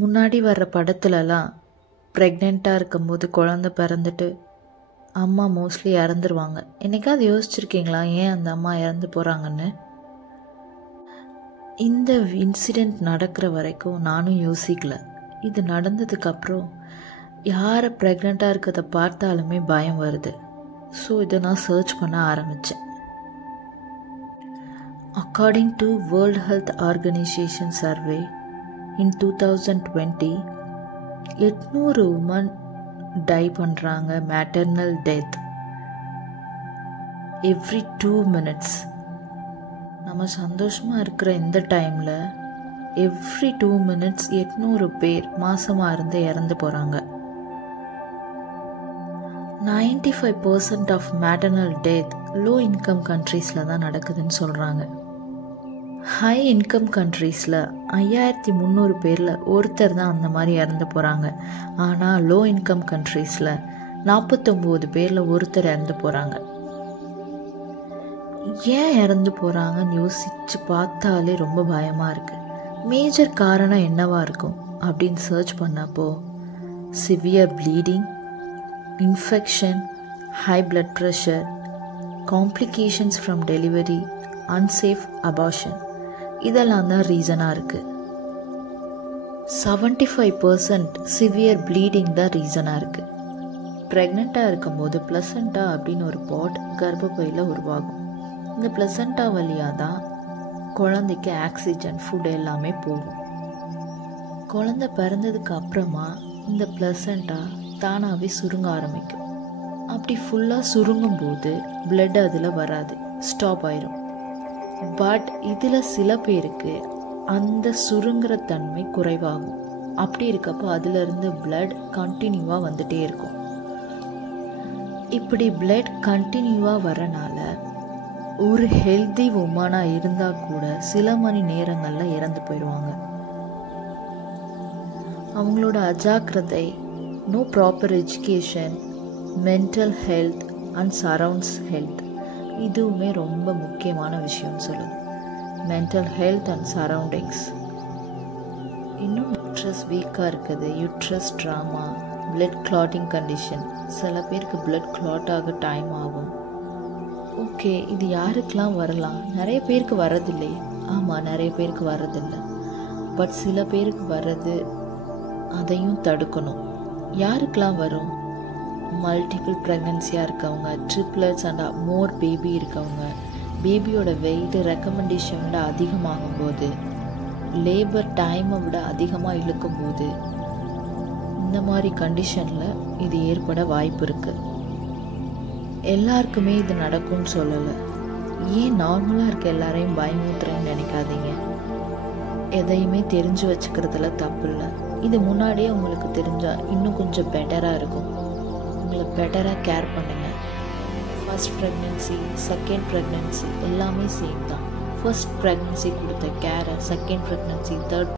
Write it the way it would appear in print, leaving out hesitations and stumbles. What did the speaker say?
முன்னாடி வர்ற படத்துலலாம் ப்ரெக்னெண்ட்டாக இருக்கும்போது குழந்த பிறந்துட்டு அம்மா மோஸ்ட்லி இறந்துருவாங்க. என்னைக்காவது யோசிச்சிருக்கீங்களா ஏன் அந்த அம்மா இறந்து போகிறாங்கன்னு? இந்த இன்சிடெண்ட் நடக்கிற வரைக்கும் நானும் யோசிக்கல. இது நடந்ததுக்கப்புறம் யாரை ப்ரெக்னெண்ட்டாக இருக்கிறத பார்த்தாலுமே பயம் வருது. ஸோ இதை நான் சர்ச் பண்ண ஆரம்பித்தேன். According to world health organisation survey in 2020 800 women die பண்ணுறாங்க மேட்டர்னல் டெத் எவ்ரி 2 minutes. நம்ம சந்தோஷமாக இருக்கிற இந்த டைமில் எவ்ரி 2 minutes 800 பேர் மாசமாக இருந்து இறந்து போகிறாங்க. 95% of maternal death low income கண்ட்ரீஸில் தான் நடக்குதுன்னு சொல்கிறாங்க. ஹை இன்கம் கண்ட்ரீஸில் 5300 பேரில் ஒருத்தர் தான் அந்த மாதிரி இறந்து போகிறாங்க. ஆனால் லோ இன்கம் கண்ட்ரீஸில் 49 பேரில் ஒருத்தர் இறந்து போகிறாங்க. ஏன் இறந்து போகிறாங்கன்னு யோசித்து பார்த்தாலே ரொம்ப பயமாக இருக்குது. மேஜர் காரணம் என்னவா இருக்கும் அப்படின்னு சர்ச் பண்ணப்போ severe bleeding, infection, high blood pressure, complications from delivery, unsafe abortion இதெல்லாம் தான் ரீசனாக இருக்குது. 75% சிவியர் ப்ளீடிங் தான் ரீசனாக இருக்குது. ப்ரெக்னெண்ட்டாக இருக்கும்போது பிளசண்டா அப்படின்னு ஒரு பாட் கர்ப்பப்பையில் உருவாகும். இந்த பிளசண்டா வழியாக தான் குழந்தைக்கு ஆக்சிஜன், ஃபுட் எல்லாமே போகும். குழந்தை பிறந்ததுக்கு அப்புறமா இந்த பிளசண்டா தானாகவே சுருங்க ஆரம்பிக்கும். அப்படி ஃபுல்லாக சுருங்கும்போது பிளட் அதில் வராது, ஸ்டாப் ஆயிரும். பட் இதில் சில பேருக்கு அந்த சுருங்குற தன்மை குறைவாகும். அப்படி இருக்கப்போ அதிலிருந்து பிளட் கண்டினியூவாக வந்துட்டே இருக்கும். இப்படி பிளட் கண்டினியூவாக வரனால ஒரு ஹெல்தி உமனாக இருந்தால் கூட சில மணி நேரங்களில் இறந்து போயிடுவாங்க. அவங்களோட அஜாக்கிரதை, no proper education, mental health and surrounds health இதுவுமே ரொம்ப முக்கியமான விஷயம்னு சொல்லுது. Mental health and surroundings. இன்னும் யூட்ரஸ் வீக்காக இருக்குது, uterus trauma, blood clotting condition. சில பேருக்கு பிளட் கிளாட் ஆக டைம் ஆகும். ஓகே, இது யாருக்கெல்லாம் வரலாம்? நிறைய பேருக்கு வர்றதில்லை. ஆமாம், நிறைய பேருக்கு வர்றதில்லை. பட் சில பேருக்கு வர்றது, அதையும் தடுக்கணும். யாருக்கெல்லாம் வரும்? மல்டிபிள் ப்ரெக்னன்சியாக இருக்கவங்க, ட்ரிப்ளட்ஸ் அண்ட் மோர் பேபி இருக்கவங்க, பேபியோட வெயிட் ரெக்கமெண்டேஷன் விட அதிகமாகும் போது, லேபர் டைமை விட அதிகமாக இழுக்கும்போது, இந்த மாதிரி கண்டிஷனில் இது ஏற்பட வாய்ப்பு இருக்குது. எல்லாருக்குமே இது நடக்கும்னு சொல்லலை. ஏன் நார்மலாக இருக்க எல்லாரையும் பயமுத்துறேன்னு நினைக்காதீங்க. எதையுமே தெரிஞ்சு வச்சுக்கிறதுல தப்பு இல்லை. இது முன்னாடியே உங்களுக்கு தெரிஞ்சால் இன்னும் கொஞ்சம் பெட்டராக இருக்கும். உங்களை பெட்டராக கேர் பண்ணுங்கள். ஃபர்ஸ்ட் ப்ரெக்னென்சி, செகண்ட் ப்ரெக்னென்சி எல்லாமே சேம் தான். ஃபர்ஸ்ட் ப்ரெக்னென்சி கொடுத்த கேரை செகண்ட் ப்ரெக்னென்சி, தேர்ட்